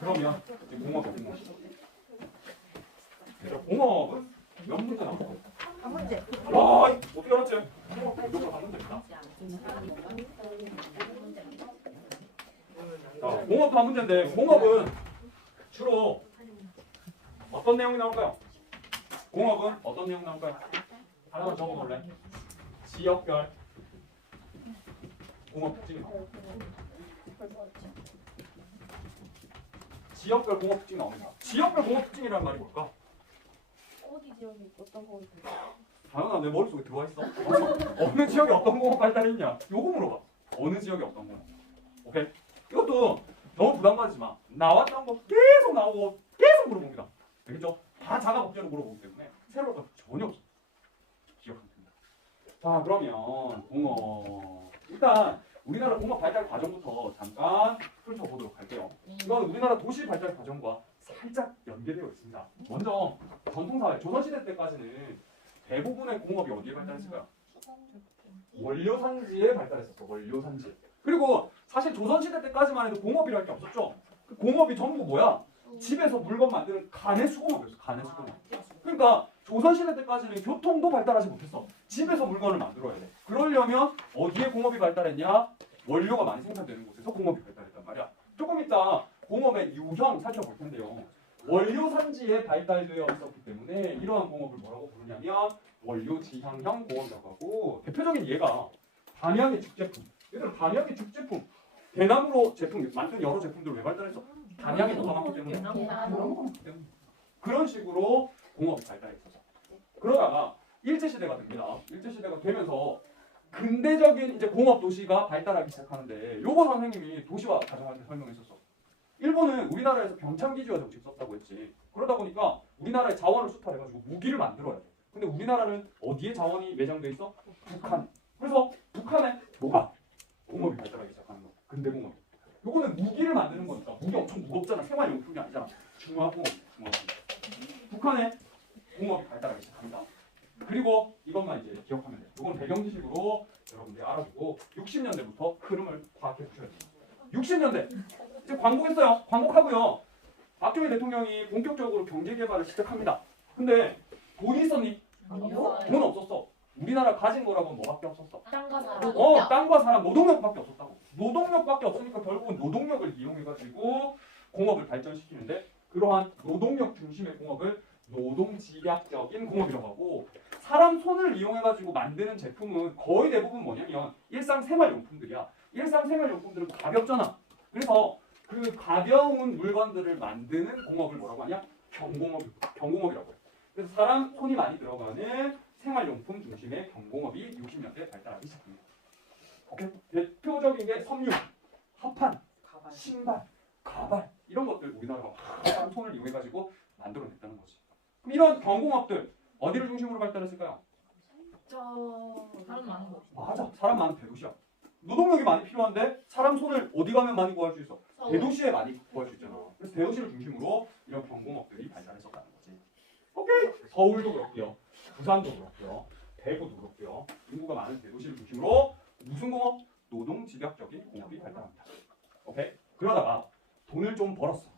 그러면 이제 공업이야. 공업은 몇 문제 나왔어? 한 문제. 와, 어떻게 알았지? 무조건 한 문제입니다. 자, 공업도 한 문제인데 공업은 주로 어떤 내용이 나올까요? 공업은 어떤 내용 나올까요? 하나만 적어볼래? 지역별 공업 특징이 나와요. 지역별 공업 특징이 나옵니다. 지역별 공업 특징이라는 말이 뭘까? 어디 지역이 어떤 거? 당연하 내 머릿속에 들어와 있어. 어느 지역에 어떤 공업 발달이 있냐? 요거 물어봐. 어느 지역에 어떤 공업? 오케이? 이것도 너무 부담 가지지 마. 나왔던 거 계속 나오고 계속 물어봅니다. 알겠죠? 다 자가 복제로 물어보기 때문에 새로운 거 전혀 없어. 기억하면 됩니다. 자, 그러면 공업. 일단 우리나라 공업 발달 과정부터 잠깐 훑어보도록 할게요. 이건 우리나라 도시 발달 과정과 살짝 연계되어 있습니다. 먼저 전통사회, 조선시대 때까지는 대부분의 공업이 어디에 발달했을까요? 원료산지에 발달했었어. 원료산지. 그리고 사실 조선시대 때까지만 해도 공업이랄 게 없었죠. 그 공업이 전부 뭐야? 집에서 물건 만드는 간의 수공업이었어. 간의 수공업. 그러니까 조선시대 때까지는 교통도 발달하지 못했어. 집에서 물건을 만들어야 돼. 그러려면 어디에 공업이 발달했냐? 원료가 많이 생산되는 곳에서 공업이 발달했단 말이야. 조금 이따 공업의 유형 살펴볼 텐데요. 원료 산지에 발달되어 있었기 때문에 이러한 공업을 뭐라고 부르냐면 원료 지향형 공업이라고 하고, 대표적인 예가 단양의 죽제품. 얘들은 단양의 죽제품, 대나무로 제품 만든 여러 제품들을 왜 발달했어? 단양이 뭐가 많기 때문에. 그런 식으로 공업이 발달했었어. 그러다가 일제시대가 됩니다. 일제시대가 되면서 근대적인 이제 공업 도시가 발달하기 시작하는데, 요거 선생님이 도시화 과정할 때 설명했었어. 일본은 우리나라에서 병창기지화 정책 썼다고 했지. 그러다 보니까 우리나라의 자원을 수탈해가지고 무기를 만들어야 돼. 근데 우리나라는 어디에 자원이 매장돼 있어? 북한. 그래서 북한에 뭐가? 공업이 발달하기 시작하는 거. 근대공업. 요거는 무기를 만드는 거니까. 무기 엄청 무겁잖아. 생활용품이 아니잖아. 중화공업. 북한에 공업이 발달하기 시작합니다. 그리고 이것만 이제 기억하면 돼요. 이건 배경 지식으로 여러분들이 알아두고 60년대부터 흐름을 파악해 주셔야 돼요. 60년대 이제 광복했어요. 광복하고요. 박정희 대통령이 본격적으로 경제 개발을 시작합니다. 근데 돈이 있었니? 돈 없었어. 우리나라 가진 거라고 뭐밖에 없었어? 땅과 사람. 땅과 사람, 노동력밖에 없었다고. 노동력밖에 없으니까 결국은 노동력을 이용해가지고 공업을 발전시키는데, 그러한 노동력 중심의 공업을 노동집약적인 공업이라고 하고, 사람 손을 이용해가지고 만드는 제품은 거의 대부분 뭐냐면 일상생활용품들이야. 일상생활용품들은 가볍잖아. 그래서 그 가벼운 물건들을 만드는 공업을 뭐라고 하냐? 경공업이라고 해. 그래서 사람 손이 많이 들어가는 생활용품 중심의 경공업이 60년대 발달하기 시작합니다. 오케이? 대표적인 게 섬유, 합판, 신발, 가발 이런 것들 우리나라가 사람 손을 이용해가지고 만들어냈다는 거지. 그럼 이런 경공업들 어디를 중심으로 발달했을까요? 사람 많은 곳. 맞아, 사람 많은 대도시야. 노동력이 많이 필요한데 사람 손을 어디 가면 많이 구할 수 있어? 대도시에 많이 구할 수 있잖아. 그래서 대도시를 중심으로 이런 경공업들이 발달했었다는 거지. 오케이. 서울도 그렇고요, 부산도 그렇고요, 대구도 그렇고요. 인구가 많은 대도시를 중심으로 무슨 공업? 노동집약적인 공업이 발달합니다. 오케이. 그러다가 돈을 좀 벌었어.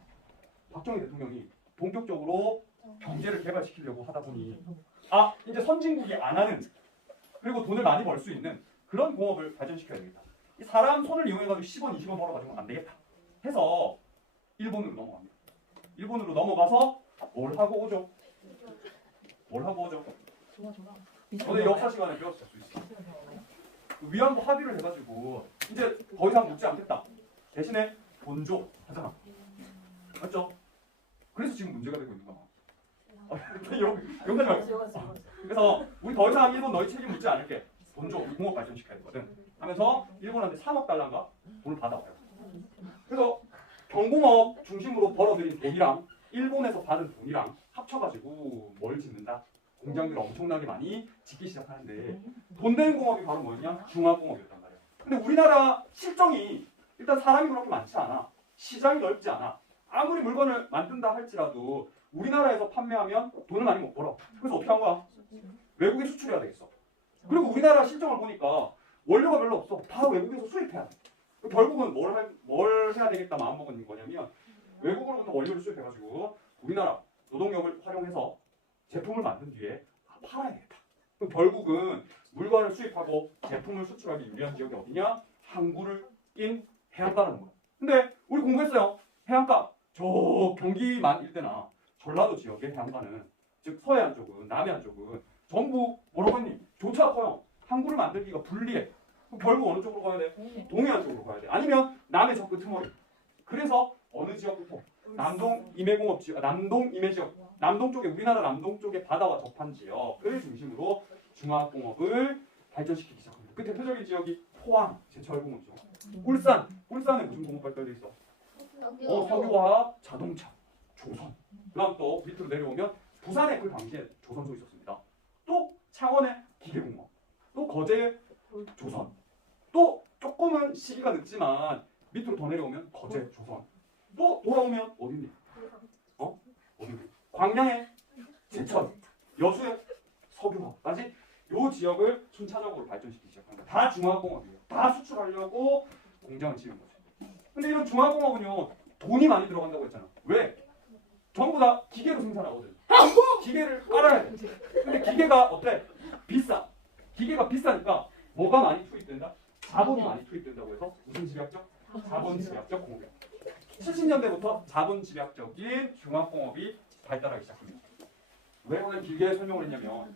박정희 대통령이 본격적으로 경제를 개발시키려고 하다 보니 이제 선진국이 안 하는, 그리고 돈을 많이 벌 수 있는 그런 공업을 발전시켜야 되겠다. 이 사람 손을 이용해가지고 10원, 20원 벌어가지고 안 되겠다 해서 일본으로 넘어갑니다. 일본으로 넘어가서 뭘 하고 오죠? 뭘 하고 오죠? 오늘 역사 시간에 배웠을 수 있어. 위안부 합의를 해가지고 이제 더 이상 묻지 않겠다. 대신에 돈 줘 하잖아. 맞죠? 그래서 지금 문제가 되고 있는 거야. 여기까지 말고. 그래서 우리 더 이상 일본 너희 책임 묻지 않을게. 돈 줘. 우리 공업 발전시켜야 되거든. 하면서 일본한테 3억 달러인가 돈을 받아와요. 그래서 경공업 중심으로 벌어들인 돈이랑 일본에서 받은 돈이랑 합쳐가지고 뭘 짓는다? 공장들을 엄청나게 많이 짓기 시작하는데, 돈 되는 공업이 바로 뭐였냐? 중화공업이었단 말이야. 근데 우리나라 실정이 일단 사람이 그렇게 많지 않아. 시장이 넓지 않아. 아무리 물건을 만든다 할지라도 우리나라에서 판매하면 돈을 많이 못 벌어. 그래서 어떻게 한 거야? 외국에 수출해야 되겠어. 그리고 우리나라 실정을 보니까 원료가 별로 없어. 다 외국에서 수입해야 돼. 결국은 뭘 해야 되겠다 마음먹은 거냐면 외국으로부터 원료를 수입해가지고 우리나라 노동력을 활용해서 제품을 만든 뒤에 팔아야겠다. 그럼 결국은 물건을 수입하고 제품을 수출하기 유리한 지역이 어디냐? 항구를 낀 해안가라는 거야. 근데 우리 공부했어요. 해안가 저 경기만 일대나 전라도 지역의 해안가는 즉 서해안 쪽은 남해안 쪽은 전부 뭐라고 했니? 교차가 커요. 항구를 만들기가 불리해. 그럼 결국 어느 쪽으로 가야 돼? 동해안 쪽으로 가야 돼. 아니면 남해 저 끄트머리. 그래서 어느 지역부터? 남동 임해공업 지역, 남동 임해 지역, 남동 쪽에 우리나라 남동 쪽에 바다와 접한 지역을 중심으로 중화공업을 발전시키기 시작합니다. 그 대표적인 지역이 포항 제철공업 지역, 울산에 무슨 공업 발달돼 있어? 석유화학, 자동차, 조선. 그다음 또 밑으로 내려오면 부산에 그 당시에 조선소 있었습니다. 또 창원에 기계공업, 또 거제에 조선, 또 조금은 시기가 늦지만 밑으로 더 내려오면 거제 조선. 또 돌아오면 어디니? 어디니? 광양에 제천, 여수에 석유화까지 요 지역을 순차적으로 발전시키기 시작합니다. 다 중화공업이에요. 다 수출하려고 공장을 지은 거죠. 근데 이런 중화공업은요 돈이 많이 들어간다고 했잖아. 왜? 전부 다 기계로 생산하거든. 기계를 깔아야 돼. 근데 기계가 어때? 비싸. 기계가 비싸니까 뭐가 많이 투입된다? 자본이 많이 투입된다고 해서 무슨 집약적? 자본 집약적 공업. 70년대부터 자본 집약적인 중화공업이 발달하기 시작합니다. 왜 오늘 길게 설명을 했냐면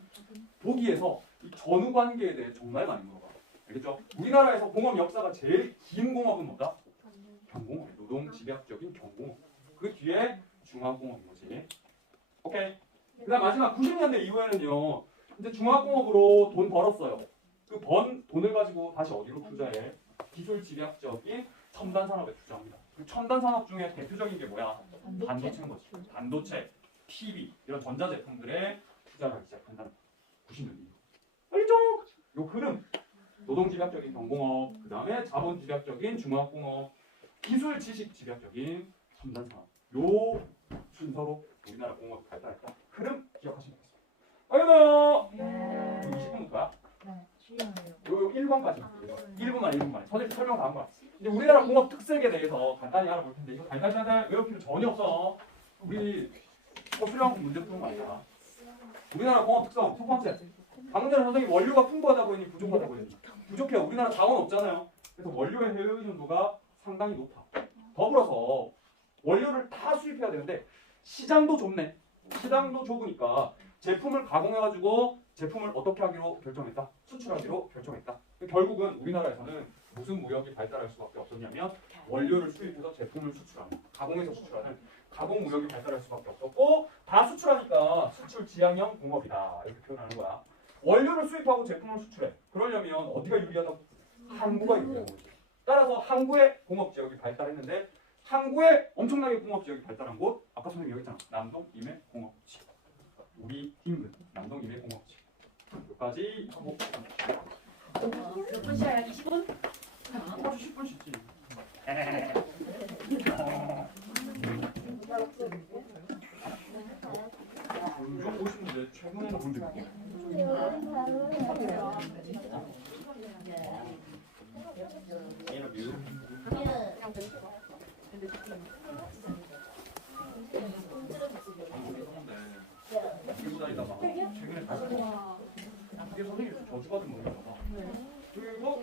보기에서 이 전후 관계에 대해 정말 많이 물어봐. 알겠죠? 우리나라에서 공업 역사가 제일 긴 공업은 뭐다? 경공업. 노동 집약적인 경공업. 그 뒤에 중화공업인 거지. 오케이. 그다음 마지막 90년대 이후에는요. 이제 중화공업으로 돈 벌었어요. 그 번 돈을 가지고 다시 어디로 투자해? 기술 집약적인 첨단 산업에 투자합니다. 그 첨단 산업 중에 대표적인 게 뭐야? 반도체인 거지. 반도체, TV 이런 전자제품들에 투자를 하기 시작한다는 90년대 이후. 알겠죠? 요 흐름. 노동 집약적인 경공업, 그 다음에 자본 집약적인 중화공업, 기술 지식 집약적인 첨단 산업. 요 순서로 우리나라 공업이 발달했다. 흐름 기억하시면 되겠습니다. 알겠나요? 네. 20분부터야. 네. 요 1번까지. 1분만. 선생님 설명 다 한 거야. 이제 우리나라 공업 특색에 대해서 간단히 알아볼 텐데 이거 달달달달 외울 필요 전혀 없어. 우리 수령 문제 푸는 거 아니야. 우리나라 공업 특성 첫 번째. 방금 전에 선생님 원료가 풍부하다고 했니 부족하다고 했니? 부족해요. 우리나라 자원 없잖아요. 그래서 원료의 해외 의존도가 상당히 높아. 더불어서 원료를 다 수입해야 되는데 시장도 좁네. 시장도 좁으니까 제품을 가공해가지고 제품을 어떻게 하기로 결정했다? 수출하기로 결정했다. 결국은 우리나라에서는 무슨 무역이 발달할 수밖에 없었냐면 원료를 수입해서 제품을 수출하는, 가공해서 수출하는 가공 무역이 발달할 수밖에 없었고 다 수출하니까 수출 지향형 공업이다 이렇게 표현하는 거야. 원료를 수입하고 제품을 수출해. 그러려면 어디가 유리하다고? 항구가 유리한 거지. 따라서 항구의 공업 지역이 발달했는데 항구에 엄청나게 공업 지역이 발달한 곳 아까 선생님 여기 있잖아. 남동 임해 공업지. 우리 인근 남동 임해 공업지. 여기까지 하고 몇 분 쉬어야 20분? 아주 10분 쉽지. 요즘 보시는데 최근에는 본 적이 없고. 인터뷰. 들고 다니다가 최근에 다시 이게 선생님 저주받은 건가 봐. 그리고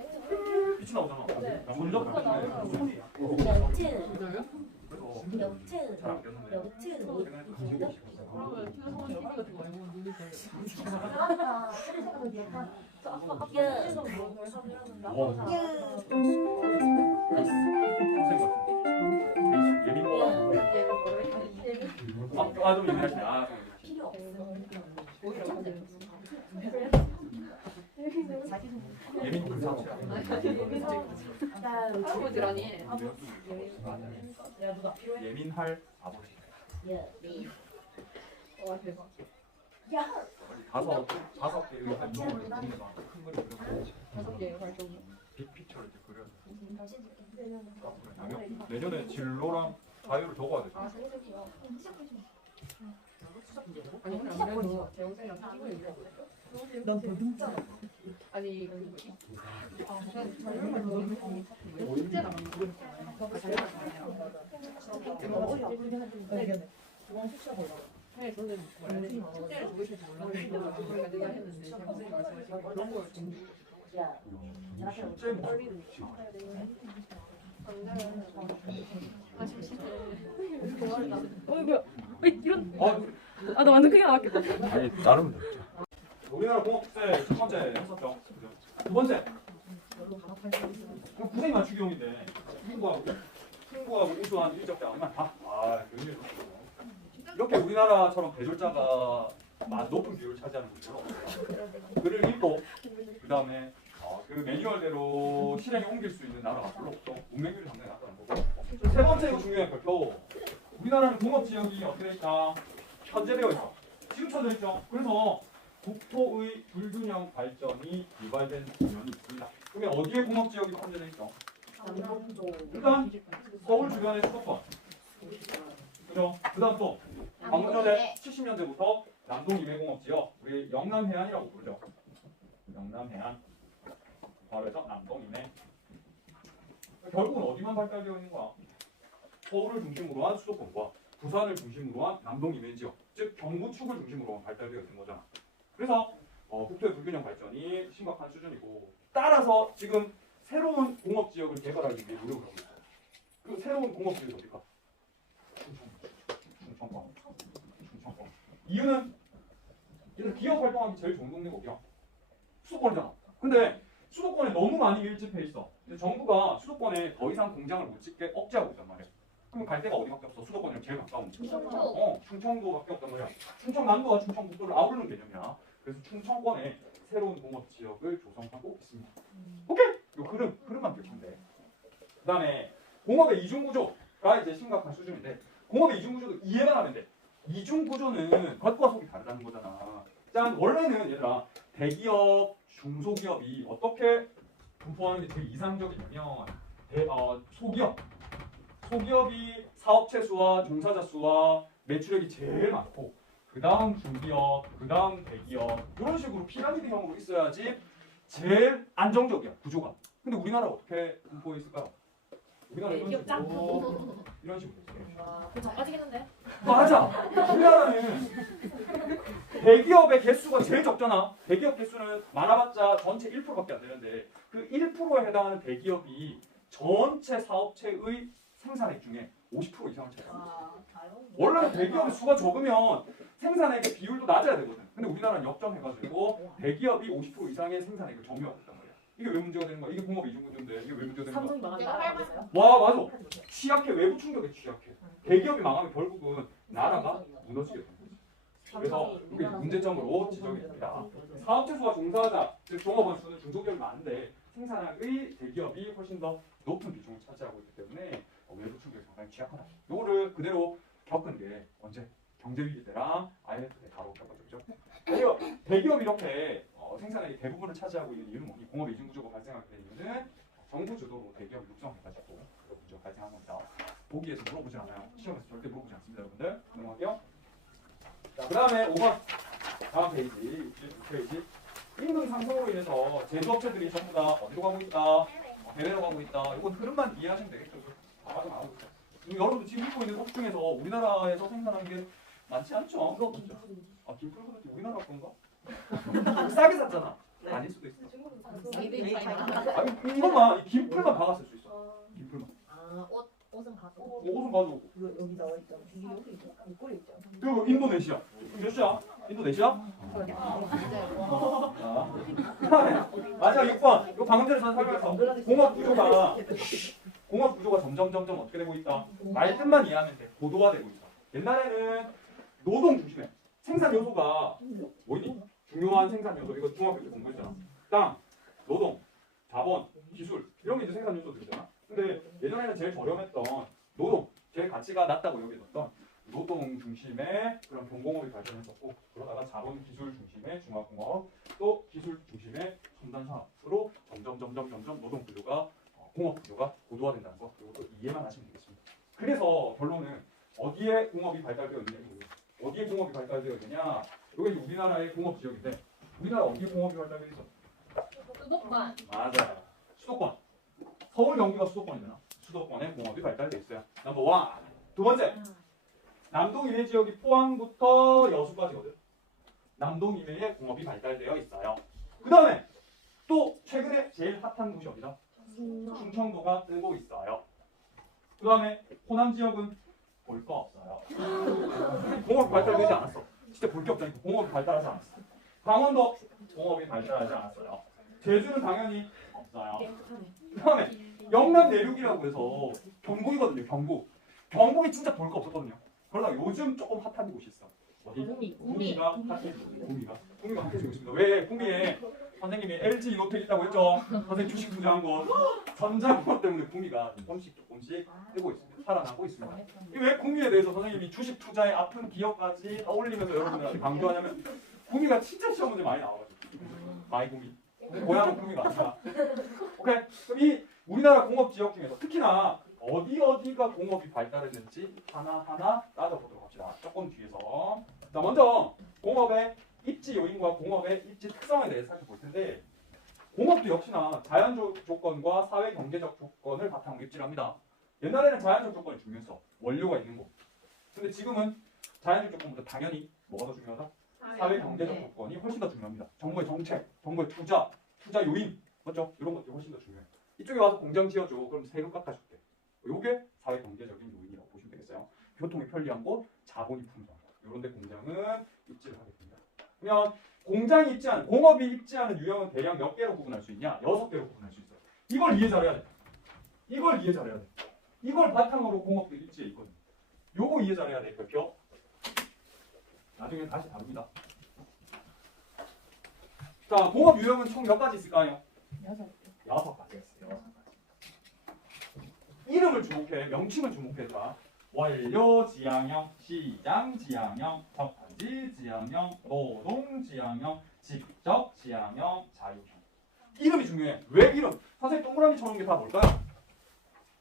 빛이 나오잖아. 먼저 손이 그래서 잘안 꼈는데 최근에 또 가지고 좀 예민하시네. 아, 예민 불사체. 예민할 아버지. 다섯 개 여기 활동을 큰 그림 그려서 빅피처를 이렇게 그려서 내년에 진로랑 자유를 적어야 되죠. 난 더듬잖아. 아니 숙제가 중앙 숙소 보려고. 네, 저는 숙제를 보고 있을지 몰랐는데 그러니까 내가 했는데 선생님이 말씀하신 그런 걸 좀 야, 실제 뭐 뭐야? 이런 어, 나 완전 크게 나왔겠다. 아니 나름 우리나라 공업제 첫 번째 했었죠. 그죠? 두 번째 구세기 맞추기용인데 풍부하고 우수한 일적대 아니면 다 웬일로 이렇게 우리나라처럼 대졸자가 높은 비율을 차지하는 거죠. 글을 읽고 그 다음에 그 매뉴얼대로 실행에 옮길 수 있는 나라가 별로 없어. 문맹률이 상당히 낮다는 거고. 세 번째 중요한 발표. 우리나라는 공업지역이 어떻게 돼 있다? 현재되어 있어. 지금 쳐져 있죠. 그래서 국토의 불균형 발전이 유발된 면이 있습니다. 그러면 어디에 공업지역이 현재되어 있어? 일단 서울 주변의 수도권. 그죠? 그 다음 또 방금 전에 70년대부터 남동 임해공업지역, 우리 영남해안이라고 부르죠. 영남해안. 바로 해서 남동 임해. 결국은 어디만 발달되어 있는 거야? 서울을 중심으로 한 수도권과 부산을 중심으로 한 남동 임해 지역, 즉 경부축을 중심으로 발달되어 있는 거잖아. 그래서 국토의 불균형 발전이 심각한 수준이고, 따라서 지금 새로운 공업지역을 개발하기 위해 노력을 하고 있어. 그 새로운 공업지역이 어딜까? 충청권. 이유는 얘는 기업 활동하기 제일 좋은 동네가 어디야? 수도권이잖아. 근데 수도권에 너무 많이 밀집해 있어. 근데 정부가 수도권에 더 이상 공장을 못 짓게 억제하고 있단 말이야. 그럼 갈 데가 어디밖에 없어? 수도권이랑 제일 가까운 충청도밖에 없단 말이야. 충청남도와 충청북도를 아우르는 개념이야. 그래서 충청권에 새로운 공업지역을 조성하고 있습니다. 오케이? 요 흐름만 보시면 돼. 그 다음에 공업의 이중구조가 이제 심각한 수준인데, 공업의 이중구조도 이해만 하면 돼. 이중구조는 겉과 속이 다르다는 거잖아. 짠, 원래는 얘들아, 대기업, 중소기업이 어떻게 분포하는 게 제일 이상적이냐면, 소기업이 사업체 수와 종사자 수와 매출액이 제일 많고, 그 다음 중기업, 그 다음 대기업, 이런 식으로 피라미드형으로 있어야지 제일 안정적이야, 구조가. 근데 우리나라 어떻게 분포해 있을까요? 우리나라 이런 기업 짱. 식으로 이런 식으로 있어요. 그 전까지겠는데? 맞아. 우리나라는 대기업의 개수가 제일 적잖아. 대기업 개수는 많아봤자 전체 1%밖에 안 되는데, 그 1%에 해당하는 대기업이 전체 사업체의 생산액 중에 50% 이상을 차지합니다. 원래는 대기업의 수가 적으면 생산액의 비율도 낮아야 되거든. 근데 우리나라는 역전해가지고 대기업이 50% 이상의 생산액을 점유하고 있단 말이야. 이게 왜 문제가 되는 거야? 이게 공업 이중구조인데 이게 왜 문제가 되는 거야? 삼성이 망한다. 알겠어요? 와 맞아. 취약해. 외부 충격에 취약해. 대기업이 망하면 결국은 나라가 무너지게 되는 거지. 그래서 이게 문제점으로 지적이 됩니다. 사업체 수와 종사자, 즉 종업원 수는 중소기업이 많은데 생산량의 대기업이 훨씬 더 높은 비중을 차지하고 있기 때문에 외부 충격이 상당히 취약하다. 요거를 그대로 겪은 게 언제? 경제위기 때랑 IMF 때 바로 겪었죠. 그죠? 대기업이 이렇게 생산액의 대부분을 차지하고 있는 이유는 뭐니? 공업 이중구조가 발생하게 된 이유는 정부 주도로 대기업이 육성해가지고 그런 문제가 발생한 겁니다. 보기에서 물어보지 않아요. 시험에서 절대 물어보지 않습니다, 여러분들. 넘어갈게요. 자, 그 다음에 5번 다음 페이지 66페이지. 임금 상승으로 인해서 제조업체들이 전부 다 어디로 가고 있다? 해외로 가고 있다. 이건 흐름만 이해하시면 되겠죠. 다 가고 나오고 있어요. 여러분들 지금 입고 있는 옷 중에서 우리나라에서 생산한 게 많지 않죠? 이거 그렇죠? 김풀그릇이 우리나라 건가? 싸게 샀잖아. 아닐 수도 있어. 아니 이것만 이 김풀만 박았을 수 있어. 김풀만. 옷은 가져. 옷은 가져오고. 여기 나와 있잖아. 여기 있잖아. 목걸이 있잖아. 그리고 인도네시아. 몇이야? 인도네시아? 마지막 6번. 이거 방금 전에 저는 설명했어. 공업 구조가 점점 어떻게 되고 있다. 말뜻만 이해하면 돼. 고도화되고 있다. 옛날에는 노동 중심에 생산 요소가 뭐니? 중요한 생산 요소. 이거 중학교 때 공부했잖아. 땅, 노동, 자본, 기술 이런 게 이제 생산 요소들이잖아. 근데 예전에는 제일 저렴했던 노동, 제일 가치가 낮다고 여겨졌던 노동 중심의 그런 경공업이 발전했었고, 그러다가 자본 기술 중심의 중화공업, 또 기술 중심의 첨단 산업으로 점점 노동 구조가 공업 구조가 고도화된다는 거, 이것도 이해만 하시면 되겠습니다. 그래서 결론은 어디에 공업이 발달되어 있느냐, 어디에 공업이 발달되어 있느냐, 이게 우리나라의 공업 지역인데, 우리나라 어디에 공업이 발달되어 있어? 수도권. 맞아요. 수도권. 서울 경기가 수도권이잖아. 수도권에 공업이 발달되어 있어요. 넘버 1. 두 번째, 남동 이외 지역이 포항부터 여수까지거든. 남동 이외에 공업이 발달되어 있어요. 그 다음에 또 최근에 제일 핫한 곳이 어디다? 충청도가 뜨고 있어요. 그 다음에 호남 지역은 볼 거 없어요. 공업이 발달되지 않았어. 진짜 볼 게 없다니까. 공업이 발달하지 않았어. 강원도 공업이 발달하지 않았어요. 제주는 당연히 없어요. 그 다음에 영남 내륙이라고 해서 경북이거든요. 경북. 경북이 진짜 볼 거 없었거든요. 그러다가 요즘 조금 핫한 곳이 있어. 어디? 구미가 핫해지고 구미가 핫해지고 있습니다. 왜? 구미에 선생님이 LG 이노텍 있다고 했죠. 선생님 주식 투자한 거 전자공업 때문에 구미가 조금씩 뜨고 있습니다. 살아나고 있습니다. 왜 구미에 대해서 선생님이 주식 투자의 아픈 기억까지 떠올리면서 여러분들한테 강조하냐면 구미가 진짜 시험 문제 많이 나와가지고 마이 구미 고향은 구미가 아니라 오케이. 그럼 이 우리나라 공업 지역 중에서 특히나 어디가 공업이 발달했는지 하나하나 따져보도록 합시다. 조금 뒤에서. 자, 먼저 공업의 입지 요인과 공업의 입지 특성에 대해서 살펴볼 텐데 공업도 역시나 자연적 조건과 사회 경제적 조건을 바탕으로 입지를 합니다. 옛날에는 자연적 조건이 중요했어. 원료가 있는 곳. 근데 지금은 자연적 조건보다 당연히 뭐가 더 중요하다? 사회 경제적 조건이 훨씬 더 중요합니다. 정부의 정책, 정부의 투자 요인 맞죠? 이런 것들이 훨씬 더 중요해요. 이쪽에 와서 공장 지어줘. 그럼 세금 깎아줄게. 요게 사회 경제적인 요인이라고 보시면 되겠어요. 교통이 편리한 곳, 자본이 풍부한 곳. 이런 데 공장은 입지를 하게 됩니다. 그러면 공장이 입지하는, 공업이 입지하는 유형은 대략 몇 개로 구분할 수 있냐? 6개로 구분할 수 있어요. 이걸 이해 잘해야 돼. 이걸 바탕으로 공업도 입지에 있거든요. 요거 이해 잘해야 돼. 표. 나중에 다시 다룹니다. 자, 공업 유형은 총 몇 가지 있을까요? 6가지 있어요. 이름을 주목해, 명칭을 주목해서 원료 지향형, 시장 지향형, 석탄지 지향형, 노동 지향형, 직접 지향형, 자유형. 이름이 중요해. 왜 이름? 선생님 동그라미 쳐놓은 게 다 뭘까요?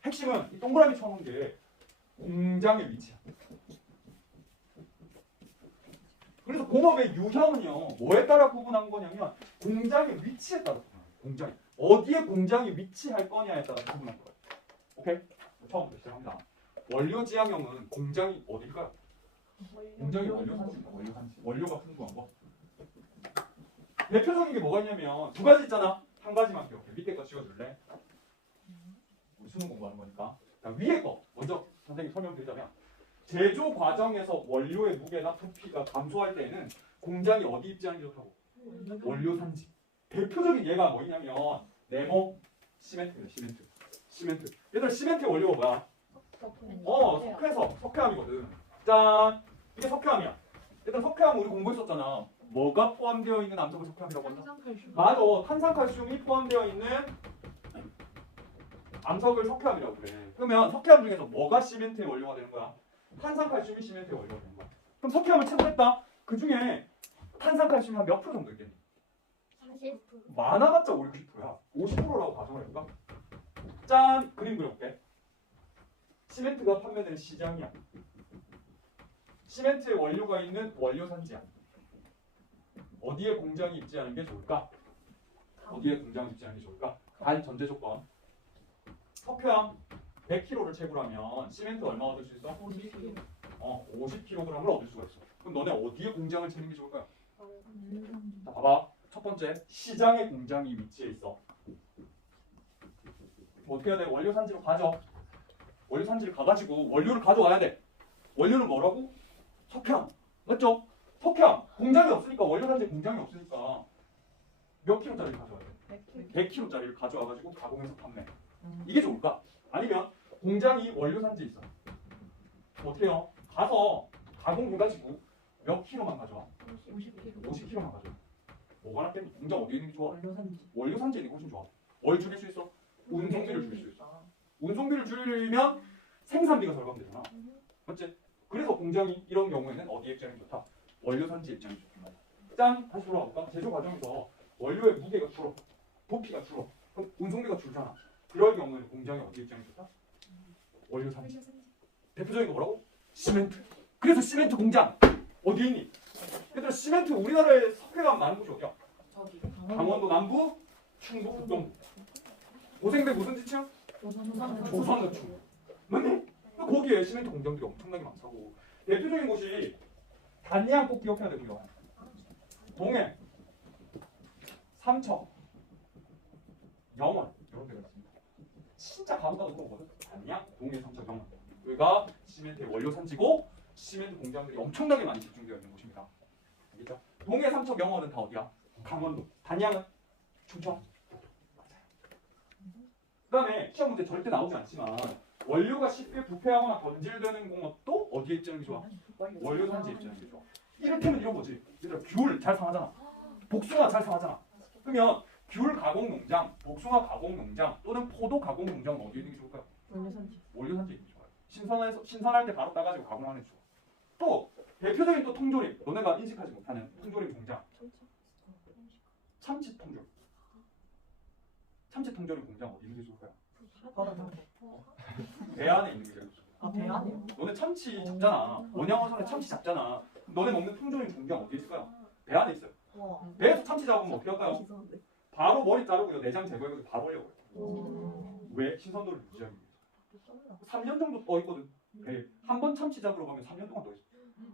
핵심은 이 동그라미 쳐놓은 게 공장의 위치야. 그래서 공업의 유형은요, 뭐에 따라 구분한 거냐면 공장의 위치에 따라 구분한 거예요. 공장이 어디에 공장이 위치할 거냐에 따라 구분한 거예요. 오케이? 처음부터 시작합니다. 원료 지향형은 공장이 어딜까요? 공장이 원료 산지. 원료가 풍부한 거. 대표적인 게 뭐가 있냐면 두 가지 있잖아. 한 가지만 기억해. 밑에 거 지워줄래? 우리 수능 공부하는 거니까. 자, 위에 거 먼저 선생님 설명드리자면 제조 과정에서 원료의 무게나 부피가 감소할 때에는 공장이 어디 입지하는 게 좋다고? 원료 산지. 대표적인 예가 뭐냐면 네모 시멘트예요. 시멘트. 얘들 시멘트 원료가 뭐야? 석회암이거든. 짠. 이게 석회암이야. 일단 석회암 우리 공부했었잖아. 뭐가 포함되어 있는 암석을 석회암이라고 한다? 맞아. 탄산칼슘이 포함되어 있는 암석을 석회암이라고 그래. 그러면 석회암 중에서 뭐가 시멘트의 원료가 되는 거야? 탄산칼슘이 시멘트의 원료가 되는 거야. 그럼 석회암을 채굴했다. 그 중에 탄산칼슘이 한 몇 프로 정도 있겠니? 40%. 많아봤자 5, 60%야. 50%라고 가정을 해볼까? 짠! 그림 그려볼게. 시멘트가 판매되는 시장이야. 시멘트의 원료가 있는 원료 산지야. 어디에 공장이 입지하는 게 좋을까? 어디에 공장이 입지하는 게 좋을까? 단 전제 조건. 석회암 100kg를 채굴하면 시멘트 얼마 얻을 수 있어? 50kg을 얻을 수가 있어. 그럼 너네 어디에 공장을 채는 게 좋을까요? 자, 봐봐. 첫 번째, 시장에 공장이 위치해 있어. 어떻게 해야 돼? 원료 산지로 가져. 원료 산지를 가가지고 원료를 가져와야 돼. 원료는 뭐라고? 석회암. 맞죠? 석회암. 공장이 없으니까 원료 산지에 공장이 없으니까 몇 킬로짜리를 가져와야 돼? 100킬로짜리를 가져와가지고 가공해서 판매. 이게 좋을까? 아니면 공장이 원료 산지에 있어. 어떻게 해요? 가서 가공해가지고 몇 킬로만 가져와? 50킬로만 가져와. 뭐가 낫겠니? 공장 어디에 있는 게 좋아? 원료 산지에 있는 게 훨씬 좋아. 뭘 줄일 수 있어? 운송비를 줄일 수 있어. 운송비를 줄이면 생산비가 절감되잖아. 맞지? 그래서 공장이 이런 경우에는 어디에 입장이 좋다? 원료 산지 입장이 좋단 말이야. 짠! 다시 돌아가볼까? 제조 과정에서 원료의 무게가 줄어. 부피가 줄어. 그럼 운송비가 줄잖아. 이럴 경우에는 공장이 어디 입장이 좋다? 원료 산지. 대표적인 거 뭐라고? 시멘트. 그래서 시멘트 공장 어디 있니? 얘들아 시멘트 우리나라에 석회암 많은 곳이 어디야? 강원도 남부, 충북 북동부. 고생대 무슨 지층? 조선노충. 맞니? 거기에 시멘트 공장들이 엄청나게 많다고. 대표적인 곳이 단양 꼭 기억해야 되고요. 동해, 삼척, 영월 이런 데가 있습니다. 진짜 가보다 놓고 거든. 단양, 동해, 삼척, 영월. 여기가 시멘트의 원료 산지고 시멘트 공장들이 엄청나게 많이 집중되어 있는 곳입니다. 알겠죠? 동해, 삼척, 영월은 다 어디야? 강원도. 단양은 충청. 그다음에 시험 문제 절대 나오지 않지만 원료가 쉽게 부패하거나 변질되는 공업도 어디에 입지하는 게 좋아? 원료 산지에 입지하는 게 좋아. 이를테면 이런 거지. 얘들아 귤 잘 상하잖아. 복숭아 잘 상하잖아. 그러면 귤 가공 농장, 복숭아 가공 농장 또는 포도 가공 농장은 어디에 있는 게 좋을까요? 원료 산지에 있는 게 좋아요. 신선할 때 바로 따가지고 가공하는 게 좋아. 또 대표적인 또 통조림, 너네가 인식하지 못하는 통조림 공장. 참치 통조림. 참치 통조림 공장 어디 있는 게 좋을까요? 배 안에 있는 게 제일 좋아. 배 안에요? 너네 참치 잡잖아. 원양어선에 참치 잡잖아. 너네 먹는 통조림 공장 어디 있을까요? 배 안에 있어요. 배에서 참치 잡으면 어떻게 할까요? 바로 머리 자르고요. 내장 제거해서 바로 올려버려요. 왜? 신선도를 유지하기 위해서. 3년 정도 떠 있거든. 한 번 참치 잡으러 가면 3년 동안 떠 있어.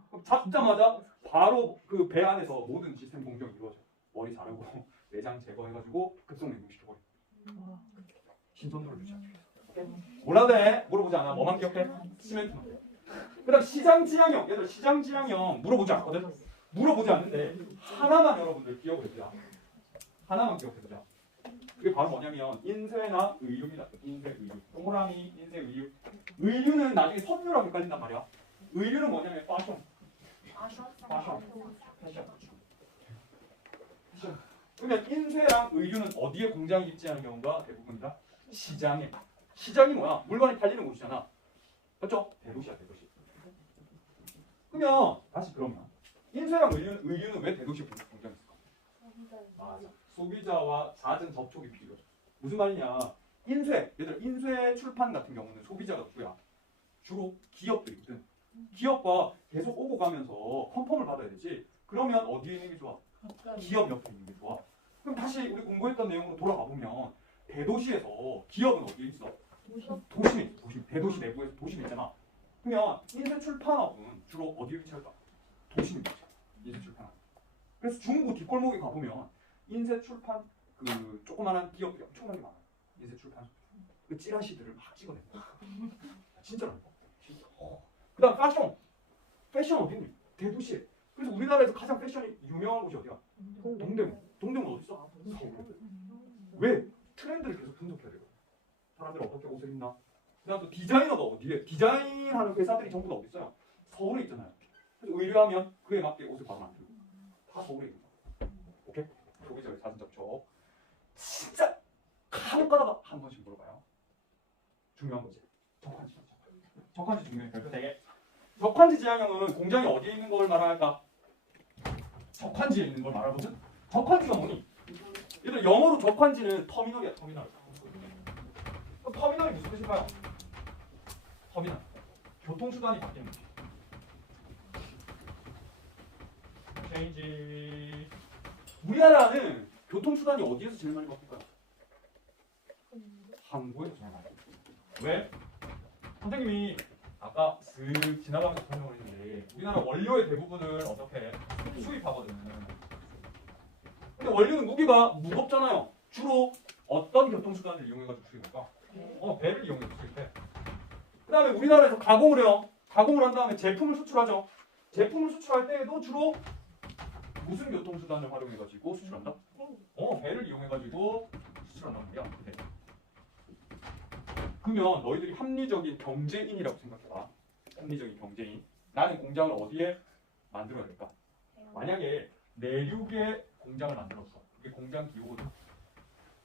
그럼 잡자마자 바로 그 배 안에서 모든 시스템 공정이 이루어져. 머리 자르고 내장 제거해가지고 급속 냉동시켜버려. 신선도를 유지하기 위해서. 몰라도 돼. 물어보지 않아. 뭐만 기억해? 시멘트만. 그다음 시장 지향형. 얘들 시장 지향형 물어보지 않거든. 물어보지 않는데 하나만 여러분들 기억을 해주자. 하나만 기억해두자. 그게 바로 뭐냐면 인쇄나 의류입니다. 인쇄, 의류. 동그라미, 인쇄, 의류. 의류는 나중에 섬유랑 헷갈린단 말이야. 의류는 뭐냐면 패션. 패션. 그러면 인쇄랑 의류는 어디에 공장이 입지하는 경우가 대부분이다? 시장에. 시장이 뭐야? 물건이 팔리는 곳이잖아. 맞죠? 대도시야, 대도시. 그러면 다시 그러면 인쇄랑 의류는 왜 대도시에 공장이 있을까? 맞아. 소비자와 잦은 접촉이 필요해. 무슨 말이냐? 인쇄, 얘들 인쇄 출판 같은 경우는 소비자가 누구야? 주로 기업들이거든. 기업과 계속 오고 가면서 컨펌을 받아야 되지. 그러면 어디에 있는 게 좋아? 기업 옆에 있는 게 좋아. 그럼 다시 우리 공부했던 내용으로 돌아가 보면 대도시에서 기업은 어디에 있어? 도심에 있어. 도심. 대도시 내부에서 도심에 있잖아. 그러면 인쇄 출판업은 주로 어디에 위치할까? 도심에 위치해. 인쇄 출판업. 그래서 중구 뒷골목에 가보면 인쇄 출판 그 조그만한 기업들이 엄청나게 많아요. 인쇄 출판 그 찌라시들을 막 찍어내고 진짜로. 그다음 패션 어디니? 대도시에. 그래서 우리나라에서 가장 패션이 유명한 곳이 어디야? 동대문. 동대문 어디 있어? 서울. 왜? 트렌드를 계속 분석해야 되거든. 사람들이 어떻게 옷을 입나? 그다음 또 디자이너가 어디에? 디자인하는 회사들이 전부 다 어디 있어요? 서울에 있잖아요. 그래서 의류하면 그에 맞게 옷을 바로 만들고 다 서울에 있는 거야. 오케이? 소비자의 사전 접촉. 진짜 간혹 가다가 한 번씩 물어봐요. 중요한 거지. 적환지. 적환지 중요해. 별표 3개. 적환지 지향형은 공장이 어디에 있는 걸 말할까? 적환지에 있는 걸 말하거든. 적환지가 뭐니? 얘들 영어로 적환지는 터미널이야. 터미널. 그럼 터미널이 무슨 뜻일까요? 터미널. 교통수단이 바뀌는 거지. 체인지. 우리나라는 교통수단이 어디에서 제일 많이 바뀔까요? 항구에서 제일 많이 바뀌어요. 왜? 선생님이 아까 슥 지나가면서 설명을 했는데 우리나라 원료의 대부분을 어떻게 수입하거든. 근데 원료는 무게가 무겁잖아요. 주로 어떤 교통수단을 이용해가지고 수입할까? 배를 이용해서 수입해. 그 다음에 우리나라에서 가공을 해요. 가공을 한 다음에 제품을 수출하죠. 제품을 수출할 때에도 주로 무슨 교통수단을 활용해가지고 수출한다? 배를 이용해가지고 수출한단 말이야. 네. 그러면 너희들이 합리적인 경제인이라고 생각해봐. 합리적인 경제인. 나는 공장을 어디에 만들어야 될까? 만약에 내륙에 공장을 만들었어. 그게 공장 기호거든.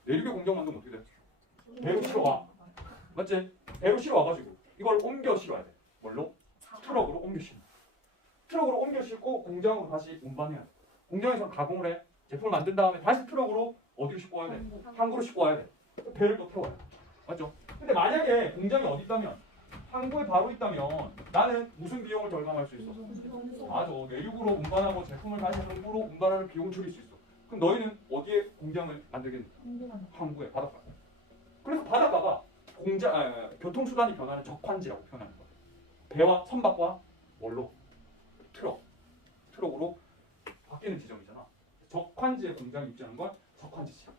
내륙에 공장 만들면 어떻게 돼? 배로 실어 와. 맞지? 배로 실어 와가지고 이걸 옮겨 실어야 돼. 뭘로? 트럭으로 옮겨 실어. 트럭으로 옮겨 싣고 공장으로 다시 운반해야 돼. 공장에서 가공을 해. 제품을 만든 다음에 다시 트럭으로 어디로 싣고 와야 돼? 항구로 싣고 와야 돼. 배를 또 태워야 돼. 맞죠? 근데 만약에 공장이 어디 있다면 항구에 바로 있다면 나는 무슨 비용을 절감할 수 있어? 맞아. 내륙으로 운반하고 제품을 다시 항구로 운반하는 비용을 줄일 수 있어. 그럼 너희는 어디에 공장을 만들겠니? 항구에, 바닷가. 그래서 바닷가가 교통수단이 변하는 적환지라고 표현하는 거야. 배와 선박과 뭘로? 트럭으로 바뀌는 지점이잖아. 적환지에 공장이 입지하는 건 적환지 지형.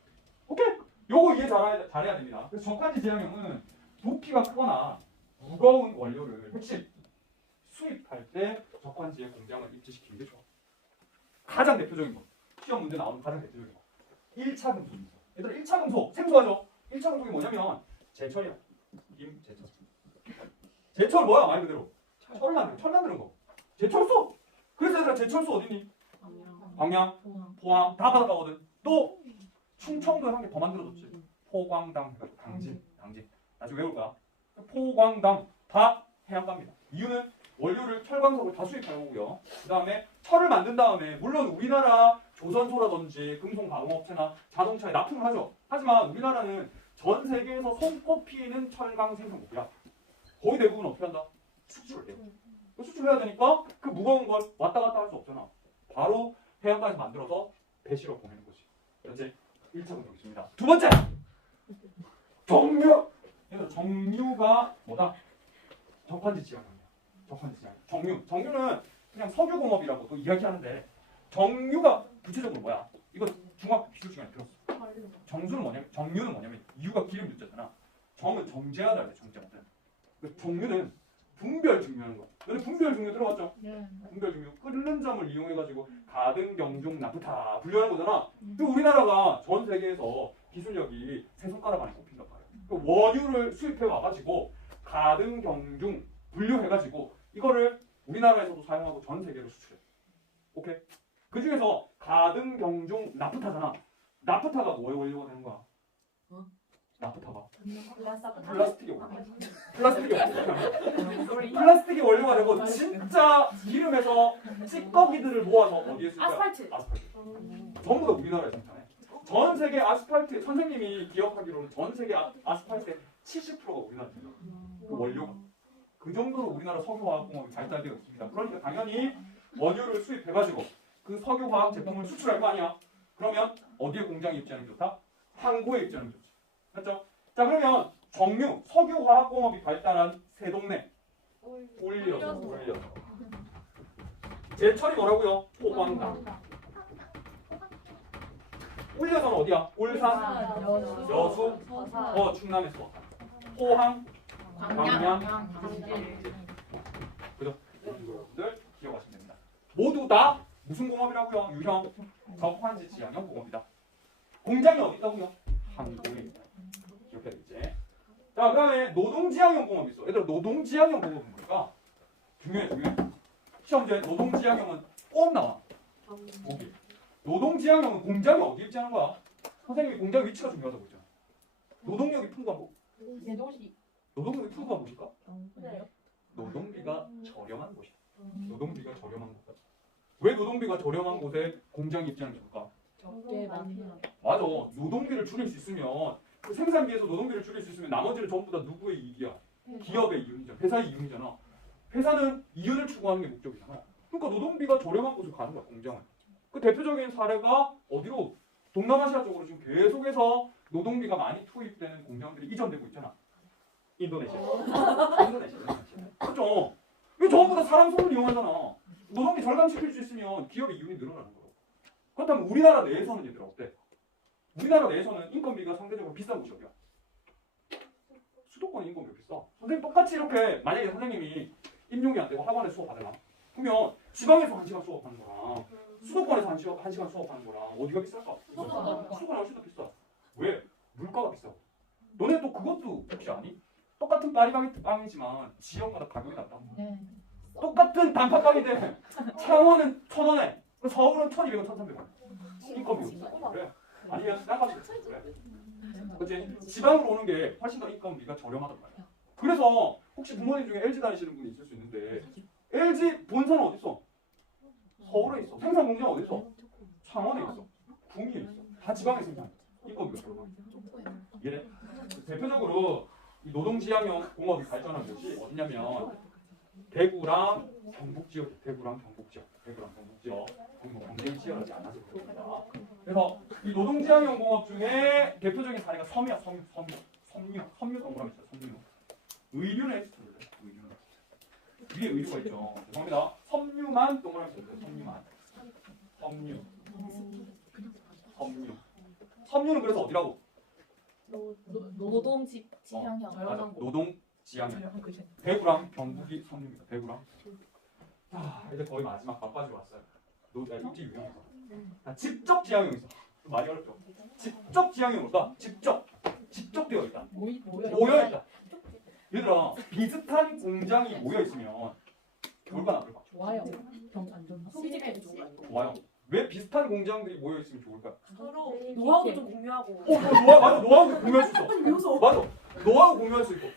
오케이? 요거 이해 잘해야 됩니다. 그래서 적환지 지형은 부피가 크거나 무거운 원료를 핵심 수입할 때 적환지에 공장을 입지시키는 게 좋아. 가장 대표적인 거. 시험 문제 나오는 가장 대표적인 거. 1차 금속. 얘들아 1차 금속 생소하죠? 1차 금속이 뭐냐면 제철이야. 김제철. 제철 뭐야? 말 그대로. 철 만드는 거. 제철소. 그래서 얘들아 제철소 어디니? 광양, 포항 다 바닷가거든. 또 충청도에 한 개 더 만들어줬지. 포광당 해가지고 당진. 나중에 외울 거야. 포광당 다 해안가입니다. 이유는 원료를 철광석을 다 수입할 거고요. 그 다음에 철을 만든 다음에 물론 우리나라 조선소라든지 금속가공업체나 자동차에 납품을 하죠. 하지만 우리나라는 전 세계에서 손꼽히는 철강 생산국이야. 거의 대부분 어떻게 한다? 수출을 해요. 수출해야 되니까 그 무거운 걸 왔다 갔다 할 수 없잖아. 바로 해안가에서 만들어서 배시로 보내는 거지. 현재 1차 금속이 있습니다. 두 번째! 정류! 그래서 정류가 뭐다? 적환지 지형이야. 적환지 지형. 정류는 그냥 석유공업이라고 또 이야기하는데 정류가 구체적으로 뭐야? 이거 중학교 기술 시간에 들었어. 정류는 뭐냐면 이유가 기름 유자잖아. 정은 정제하다 할 때 정제하거든. 그 정류는 분별 증류하는 거. 너네 분별 증류 들어봤죠? 네. 분별 증류 끓는 점을 이용해가지고 가등, 경중, 나프타 분류하는 거잖아. 그 우리나라가 전 세계에서 기술력이 세 손가락 안에 꼽힌단 말이야. 그 원유를 수입해 와가지고 가등, 경중 분류해가지고 이거를 우리나라에서도 사용하고 전 세계로 수출해. 오케이? 그 중에서 가등, 경중, 나프타잖아. 나프타가 뭐의 원료가 되는 거야? 나프타가 플라스틱의 원료. 플라스틱의 원료가 되고 진짜 기름에서 찌꺼기들을 모아서 어디에 쓸 거야? 아스팔트. 전부 다 우리나라에 생산해. 전 세계 아스팔트 선생님이 기억하기로는 전 세계 아스팔트의 70%가 우리나라입니다. 그 원료가. 그 정도로 우리나라 석유화학공업이 발달되어 있습니다. 그러니까 당연히 원유를 수입해가지고 그 석유화학 제품을 수출할 거 아니야. 그러면 어디에 공장이 입지하는 게 좋다? 항구에 입지하는 게 좋지. 맞죠? 자 그러면 정류, 석유화학공업이 발달한 세 동네. 올려서. 제철이 뭐라고요? 포광당. 올려서는 어디야? 울산, 여수, 충남에서. 포항, 광양, 그죠? 여러분들 기억하시면 됩니다. 모두 다 무슨 공업이라고요? 유형 적환지 지향형 공업이다. 공장이 어디 있다고요? 항구에 있다. 기억해야겠지? 자, 그 다음에 노동지향형 공업이 있어. 얘들아, 노동지향형 공업은 뭘까? 중요해. 시험 문제 노동지향형은 꼭 나와. 보기. 노동지향형은 공장이 어디에 있지 하는 거야? 선생님이 공장 위치가 중요하다고 했잖아. 노동력이 풍부한 거. 노동력이 풍부한 곳일까? 노동비가 저렴한 곳이야. 노동비가 저렴한 곳. 왜 노동비가 저렴한 곳에 공장이 입지하는 게 좋을까? 맞아. 노동비를 줄일 수 있으면 그 생산비에서 노동비를 줄일 수 있으면 나머지는 전부 다 누구의 이익이야? 기업의 이윤이잖아. 회사의 이윤이잖아. 회사는 이윤을 추구하는 게 목적이잖아. 그러니까 노동비가 저렴한 곳을 가는 거야, 공장은. 그 대표적인 사례가 어디로? 동남아시아 쪽으로 지금 계속해서 노동비가 많이 투입되는 공장들이 이전되고 있잖아. 인도네시아. 그렇죠? 이거 전부 다 사람 손을 이용하잖아. 노동비 절감시킬 수 있으면 기업의 이윤이 늘어나는 거고. 그렇다면 우리나라 내에서는 얘들아 어때? 우리나라 내에서는 인건비가 상대적으로 비싼 곳이 어디야? 수도권 인건비가 비싸. 선생님 똑같이 이렇게 만약에 선생님이 임용이 안 되고 학원에 수업 받으나? 그러면 지방에서 1시간 수업하는 거랑 수도권에서 1시간 수업하는 거랑 어디가 비쌀까? 수도권이 훨씬 더 비싸. 왜? 물가가 비싸고. 너네 또 그것도 혹시 아니? 똑같은 파리바게뜨 빵이지만 지역마다 가격이 다르다. 똑같은 단팥빵인데 창원은 1,000원에 서울은 1,200원, 1,300원. 인건비가 비싸. 그래? 아니면 싼값이 비싸. 그래? 그치? 지방으로 오는 게 훨씬 더 인건비가 저렴하단 말이야. 그래서 혹시 부모님 중에 LG 다니시는 분이 있을 수 있는데 LG 본사는 어디 있어? 서울에 있어. 생산 공장 어디 있어? 창원에 있어. 구미에 있어. 다 지방에 생산. 인건비가 저렴해. 이해돼? 대표적으로 이 노동지향형 공업이 발전한 곳이 어디냐면 대구랑 경북 지역, 대구랑 경북 지역, 경쟁 치열하지 않아서 그렇습니다. 그래서 이 노동지향형 공업 중에 대표적인 사례가 섬유 동그라미 있어요. 섬유. 의류는 X2. 의류는 위에 의류가 있죠. 죄송합니다. 섬유만 동그라미 쳐주세요. 섬유만. 섬유. 섬유. 섬유는 그래서 어디라고? 노동 지향형. 맞아. 노동 지향형. 저렴한 그 배구랑 경북이 섬유입니다. 배구랑. 자, 이제 거의 마지막 막바지로 왔어요. 입지 유형에서. 직접 지향형 있어. 좀 많이 어렵죠. 직접 지향형 뭘까? 직접 되어 있다. 모여 있다. 얘들아, 비슷한 공장이 모여 있으면 결과 나쁠까? 좋아요. 경안 좋나? 소비자에게 좋아요. 왜 비슷한 공장들이 모여 있으면 좋을까? 서로 노하우도 좀 공유하고. 맞아. 노하우 공유할 수 있어. 아니 왜서 맞아. 노하우 공유할 수 있고.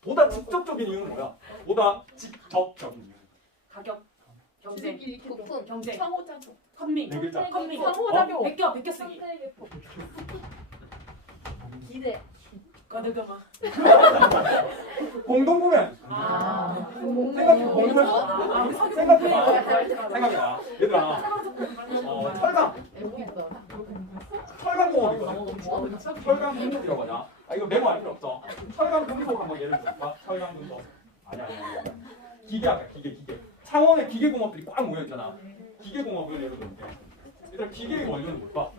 보다 직접적인 이유는 뭐야? 보다 직접적인 이유. 가격 경쟁 부품 경쟁 상호작용. 컨밍 네 글자. 컨밍 상호작용. 베껴 쓰기 기대. 거드겨마 공동구매. 생각해. 공동구매. 생각해봐. 얘들아. 철강공업이거든. 철강금속이라고 하자. 이거 메모할 필요 없어. 철강금속 한번 예를 들어볼까? 철강금속. 아니야. 기계 아까 기계. 창원에 기계공업들이 꽉 모여있잖아. 기계공업을 예를 들어볼게. 일단 기계의 원료는 뭘까?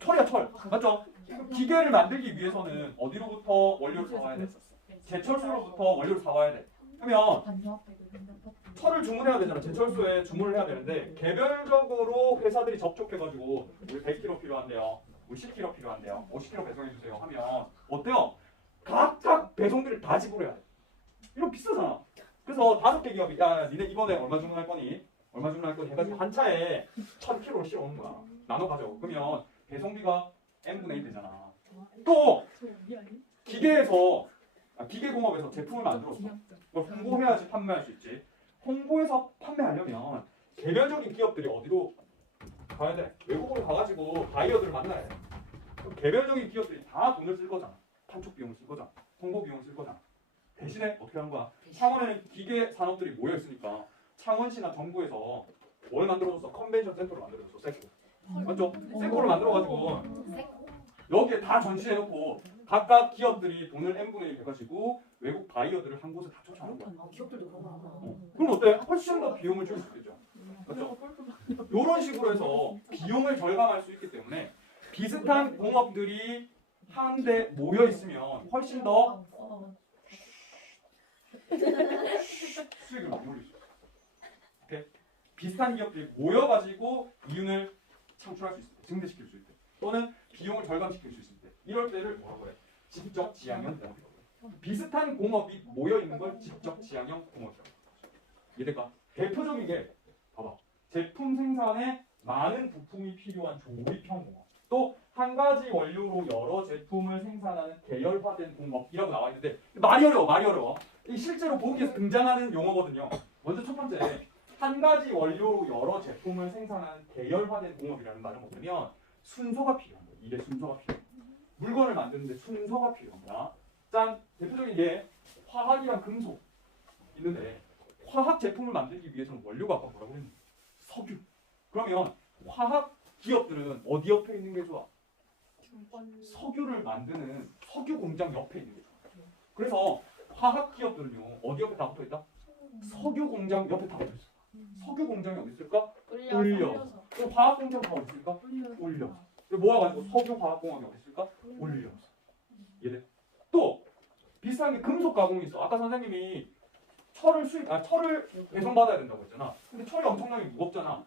철이야, 철. 맞죠? 기계를 만들기 위해서는 어디로부터 원료를 사와야 돼? 제철소로부터 원료를 사와야 돼. 그러면 철을 주문해야 되잖아. 제철소에 주문을 해야 되는데 개별적으로 회사들이 접촉해가지고 우리 100kg 필요한데요. 우리 10kg 필요한데요. 50kg 배송해주세요 하면 어때요? 각각 배송비를 다 지불해야 돼. 이거 비싸잖아. 그래서 5개 기업이 야 니네 이번에 얼마 주문할 거니? 해가지고 한 차에 1000kg를 실어오는 거야. 나눠 가져. 그러면 배송비가 n분의 1 되잖아. 또 기계공업에서 제품을 만들었어. 그걸 홍보해야지 판매할 수 있지. 홍보해서 판매하려면 개별적인 기업들이 어디로 가야 돼? 외국으로 가가지고 바이어들을 만나야 돼. 그럼 개별적인 기업들이 다 돈을 쓸 거잖아. 판촉 비용을 쓸 거잖아. 홍보 비용을 쓸 거잖아. 대신에 어떻게 하는 거야? 창원에는 기계 산업들이 모여 있으니까 창원시나 정부에서 뭘 만들어줬어? 컨벤션 센터를 만들어줬어. 세코. 맞죠? 세코를 만들어가지고 여기에 다 전시해놓고 각각 기업들이 돈을 n분의 1 해가지고 외국 바이어들을 한 곳에 다 쫓아오는 거야. 기업들도 그러나 그럼 어때? 훨씬 더 비용을 줄일 수 있겠죠. 그렇죠? 이런 식으로 해서 비용을 절감할 수 있기 때문에 비슷한 공업들이 한데 모여 있으면 훨씬 더 수익을 많이 올릴 수 있어요. 오케이? 비슷한 기업들이 모여가지고 이윤을 창출할 수 있을 때, 증대시킬 수 있을 때, 또는 비용을 절감시킬 수 있을 때, 이럴 때를 뭐라고 해? 직접 지향형 공업이라고 해. 비슷한 공업이 모여 있는 걸 직접 지향형 공업이라고 해. 이해될까? 대표적인 게 봐봐. 제품 생산에 많은 부품이 필요한 조립형 공업. 또 한 가지 원료로 여러 제품을 생산하는 계열화된 공업이라고 나와 있는데 말이 어려워. 이 실제로 보기에서 등장하는 용어거든요. 먼저 첫 번째, 한 가지 원료로 여러 제품을 생산하는 계열화된 공업이라는 말은 뭐냐면 순서가 필요한 거예요. 일의 순서가 필요해요. 물건을 만드는데 순서가 필요합니다. 짠! 대표적인 게 화학이랑 금속 있는데 화학 제품을 만들기 위해서는 원료가 아까 뭐라고 했는데 석유. 그러면 화학 기업들은 어디 옆에 있는 게 좋아? 석유를 만드는 석유 공장 옆에 있는 게 좋아. 그래서 화학 기업들은요 어디 옆에 다 붙어 있다? 석유 공장 옆에 다 붙어 있어. 석유 공장이 어디 있을까? 올려. 그럼 화학 공장 다 어디 있을까? 올려. 그리고 모아가지고 석유 화학 공학이 어디 있을까? 올려. 이해돼? 또 비슷한 게 금속 가공이 있어. 아까 선생님이 철을 배송받아야 된다고 했잖아. 근데 철이 엄청나게 무겁잖아.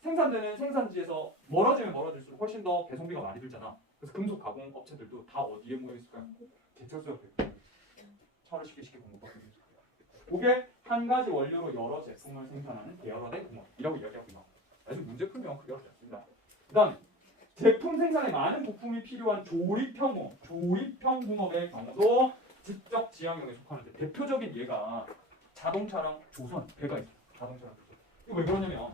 생산되는 생산지에서 멀어지면 멀어질수록 훨씬 더 배송비가 많이 들잖아. 그래서 금속 가공 업체들도 다 어디에 모여 있을까요? 제철소 옆에 철을 쉽게 공급받고 있어요. 그게 한 가지 원료로 여러 제품을 생산하는 계열화된 공업이라고 이야기하고 있나. 아주 문제 풀면 그게 어렵지 않습니다. 그다음 제품 생산에 많은 부품이 필요한 조립형 공업의 경우도 직접 지향형에 속하는데 대표적인 예가 자동차랑 조선 배가 있어요. 자동차랑 조선. 이거 왜 그러냐면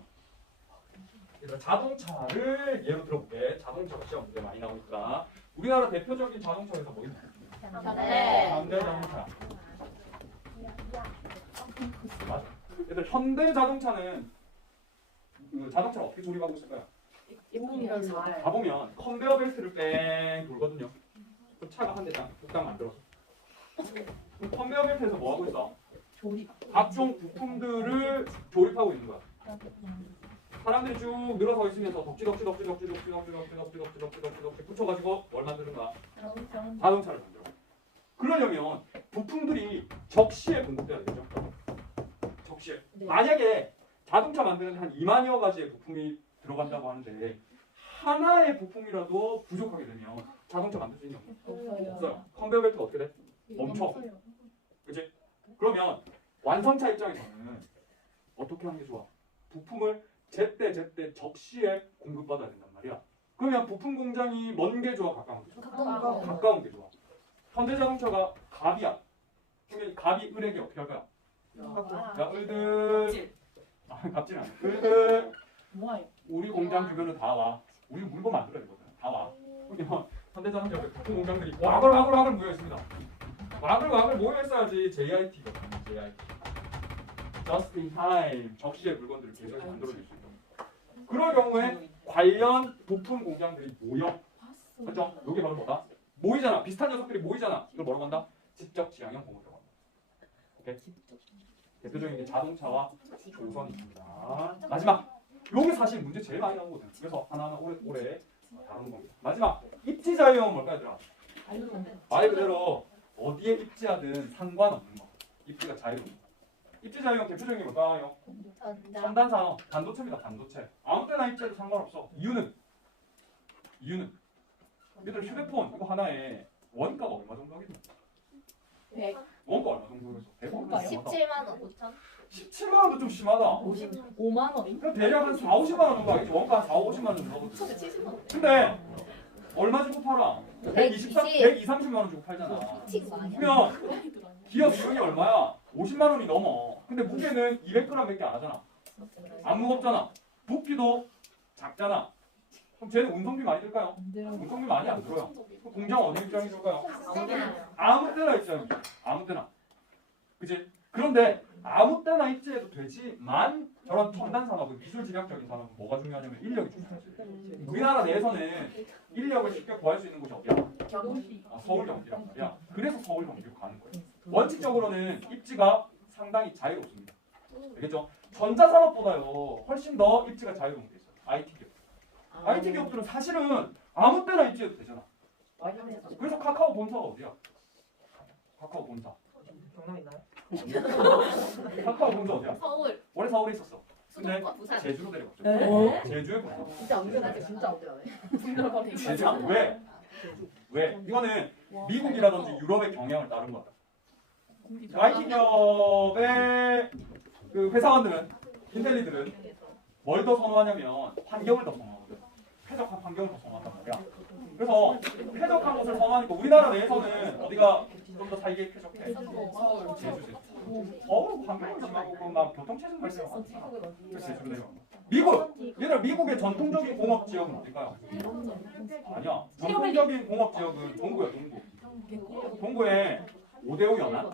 얘들아 자동차를 예로 들어볼게. 자동차가 시험 문제 많이 나오니까 우리나라 대표적인 자동차 회사 뭐 있나? 현대 자동차. 맞아. 얘들 현대 자동차는 그 자동차를 어떻게 조립하고 있을까요? 가보면 컨베어 벨트를 뺑 돌거든요. 그럼 차가 한 대 딱 뚝딱 만들어서. 그럼 컨베어 벨트에서 뭐 하고 있어? 각종 부품들을 조립하고 있는 거야. 사람들이 쭉 늘어서 있으면서 덕지 붙여가지고 뭘 만드는 거야? 자동차를 만들어. 그러려면 부품들이 적시에 공급돼야 되죠. 적시에. 만약에 자동차 만드는 한 2만여 가지의 부품이 들어간다고 하는데 하나의 부품이라도 부족하게 되면 자동차 만들 수 있는 없어요. 컨베이어 벨트가 어떻게 돼? 멈춰. 그치? 그러면 완성차 입장에서는 어떻게 하는 게 좋아? 부품을 제때 적시에 공급받아야 된단 말이야. 그러면 부품 공장이 먼 게 좋아? 가까운 게 좋아? 가까운 게 좋아. 현대자동차가 갑이야. 그러면 갑이 을에게 어떻게 할 거야? 야 을들 갑질은 아니야. 을들 우리 공장 주변으로 다 와. 우리 물건 만들어야 되거든. 다 와. 그러면 현대자동차 부품 공장들이 와글 모여 있습니다. 와글 모여 있어야지 JIT거든요. JIT. Just in time. 적시의 물건들을 계속 만들어낼 수 있다. 그럴 경우에 관련 부품 공장들이 모여. 그렇죠? 여기 바로 뭐다? 모이잖아. 비슷한 녀석들이 모이잖아. 이걸 뭐라고 한다? 직접 지향형 공업이라고 한다. 오케이? 대표적인 게 자동차와 조선이 있습니다. 마지막. 요게 사실 문제 제일 많이 나오거든. 그래서 하나하나 오래 다루는 겁니다. 마지막. 입지 자유형은 뭘까 얘들아? 말 그대로 어디에 입지하든 상관없는 거. 입지가 자유로운 거. 입지 자유형 대표적인 게 뭘까요? 첨단 산업, 반도체입니다. 반도체. 아무 때나 입지해도 상관없어. 이유는 얘들 휴대폰 이거 하나에 원가가 얼마 정도 하겠노? 100. 원가 얼마 정도 하겠어? 100원 17만 원 5천. 17만 원도 좀 심하다. 55만 원. 그럼 대략 한 4, 50만 원 정도 하겠지. 원가 한 4, 50만 원 정도 하거든. 70만 원. 근데 얼마 주고 팔아? 120, 30만 원 주고 팔잖아. 미친 거 아니야? 그러면 기업 이익이 얼마야? 50만 원이 넘어. 근데 무게는 200g밖에 안 하잖아. 안 무겁잖아. 부피도 작잖아. 그럼 쟤는 운송비 많이 들까요? 운송비 많이 안 들어요. 그럼 공장 어느 입장이 좋을까요? 아무 때나 입장이죠. 아무 때나. 그치? 그런데 아무 때나 입지해도 되지만 저런 첨단 산업은 기술 집약적인 산업은 뭐가 중요하냐면 인력이 중요하지. 우리나라 내에서는 인력을 쉽게 구할 수 있는 곳이 어디야? 서울 경기란 말이야. 그래서 서울 경기로 가는 거예요. 원칙적으로는 입지가 상당히 자유롭습니다. 알겠죠? 전자산업보다요 훨씬 더 입지가 자유로운 게 있어요. IT 기업. IT 기업들은 사실은 아무 때나 입지해도 되잖아. 그래서 카카오 본사가 어디야? 카카오 본사. 경남 있나요? 카카오 본사 어디야? 서울, 원래 서울에 있었어. 근데 수도권, 부산. 제주로 내려갔죠. 네. 제주에 본사. 진짜 운전하지 진짜 운전하네. 제주 왜? 왜? 이거는 미국이라든지 유럽의 경향을 따른 거다. IT 기업의 그 회사원들은 인텔리들은 뭘 더 선호하냐면 환경을 더 선호하거든. 쾌적한 환경을 더 선호한단 말이야. 그래서 쾌적한 곳을 선호하니까 우리나라 내에서는 어디가 좀 더 살기 쾌적해? 서울. 제주. 서울 환경이 심하고 그막 교통체증 발생하고 많잖아. 그래서 제주로 내려간 거야. 미국! 얘들아 미국의 전통적인 공업 지역은 어딜까요? 아니야. 전통적인 공업 지역은 동부야 동부. 동부에 오데오 연안,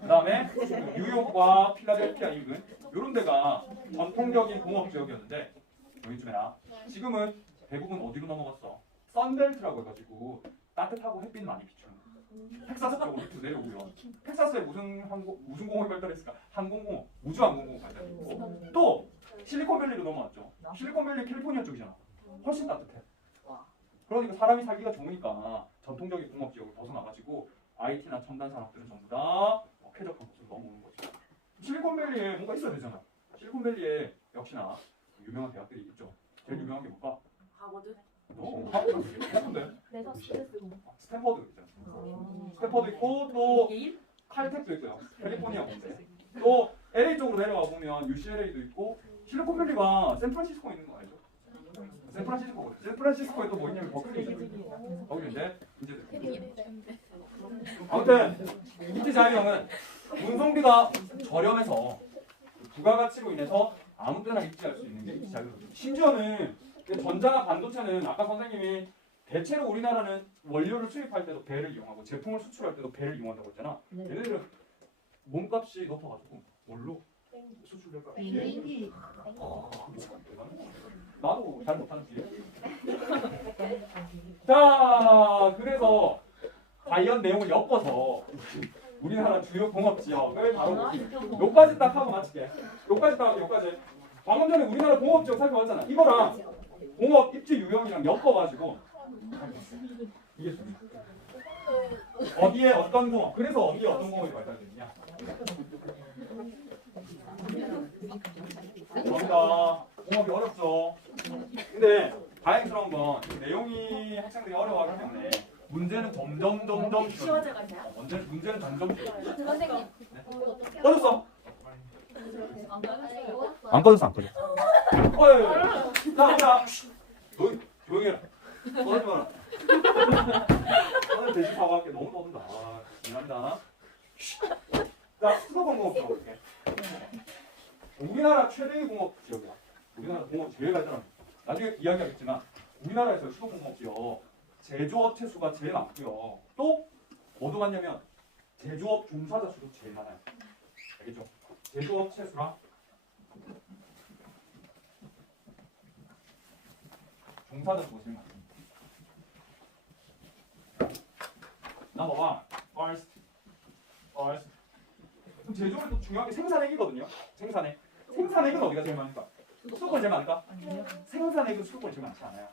그 다음에 뉴욕과 필라델피아 인근 이런 데가 전통적인 공업 지역이었는데 여기 좀 해라. 지금은 대부분 어디로 넘어갔어? 선벨트라고 해가지고 따뜻하고 햇빛 많이 비추는 텍사스 쪽으로 내려오고요. 텍사스에 무슨 공업이 발달했을까? 항공공업, 우주항공공업 발달했고 또 실리콘밸리로 넘어왔죠. 실리콘밸리 캘리포니아 쪽이잖아. 훨씬 따뜻해. 그러니까 사람이 살기가 좋으니까 전통적인 공업 지역을 벗어나가지고 IT나 첨단 산업들은 전부 다 쾌적한 곳으로 넘어오는 거죠. 실리콘밸리에 뭔가 있어야 되잖아. 실리콘밸리에 역시나 유명한 대학들이 있죠. 제일 유명한 게 뭘까? 하버드? 하버드인데 내가 스트레스. 스탠퍼드 있잖아. 스탠퍼드 있고 또 칼텍도 있고요. 캘리포니아 공대. 또 LA 쪽으로 내려와 보면 UCLA도 있고 실리콘밸리가 샌프란시스코에 있는 거 알죠? 샌프란시스코거든. 샌프란시스코에 또 뭐 있냐면 버클리 있고 거기 이제 아무튼 입지 자유형은 운송비가 저렴해서 부가가치로 인해서 아무 때나 입지할 수 있는 게 입지 자유형이에요. 심지어는 전자나 반도체는 아까 선생님이 대체로 우리나라는 원료를 수입할 때도 배를 이용하고 제품을 수출할 때도 배를 이용한다고 했잖아. 얘네들은 몸값이 높아가지고 뭘로 수출될까? 비행기. 나도 잘 못하는 비행기. 자, 그래서 관련 내용을 엮어서 우리나라 우리나라 주요 공업 지역을 다루고 요까지 딱 하고 마칠게. 요까지 딱 하고 요까지. 방금 전에 우리나라 공업 지역 살펴봤잖아. 이거랑 공업 입지 유형이랑 엮어가지고 이게 중요해. 어디에 어떤 공업, 그래서 어디에 어떤 공업이 발달됐냐. 감사합니다. 공업이 어렵죠. 근데 다행스러운 건 이 내용이 학생들이 어려워하기 때문에 문제는 점점 쉬워져가 있나요? 문제는 점점 선생님. 꺼졌어. 안 받았어요. 안 꺼졌어, 안 꺼졌어. 어이, 자, 조용히 해라. 꺼지지 마라. 오늘 대신 사과할게. 너무 떠든다. 아, 미안합니다. 자, 수도공업 들어볼게. 우리나라 최대의 공업 지역이야. 우리나라 공업 제일 발달한. 나중에 이야기하겠지만 우리나라에서 수도공업 지역 제조업체 수가 제일 많고요. 또 뭐도 많냐면 제조업 종사자 수도 제일 많아요. 알겠죠? 제조업체 수랑 종사자 수가 제일 많습니다. 넘어가. first. 그럼 제조업이 또 중요한 게 생산액이거든요. 생산액은 어디가 제일 많을까? 수도권이 제일 많을까? 생산액은 수도권이 제일 많지 않아요.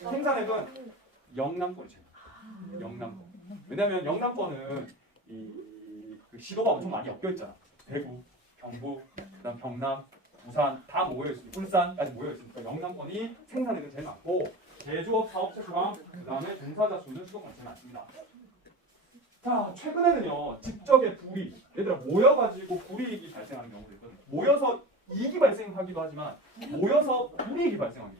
생산액은 영남권이 제일 많아요. 영남권. 왜냐면 영남권은 그 시도가 엄청 많이 엮여 있잖아. 대구, 경북, 그다음 경남, 부산 다 모여 있으니까 울산까지 모여 있으니까 영남권이 생산액은 제일 많고 제조업 사업체 수랑 그다음에 종사자 수는 수도권이 제일 많습니다. 자, 최근에는요 직접의 불이익, 얘들아 모여가지고 불이익이 발생하는 경우도 있거든요. 모여서 이익이 발생하기도 하지만 모여서 불이익이 발생하기도 해요.